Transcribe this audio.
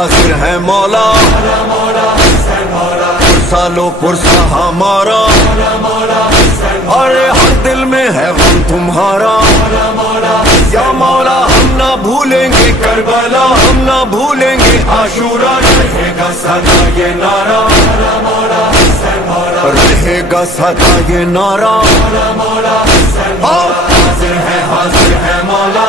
حاضر ہے مولا، سالوں پرسا ہمارا، ارے ہر دل میں ہے غم تمہارا یا مولا. ہم نہ بھولیں گے کربلا، ہم نہ بھولیں گے عاشورہ، رہے گا سدا یہ نعرہ، رہے گا سدا یہ نعرہ. حاضر ہے مولا،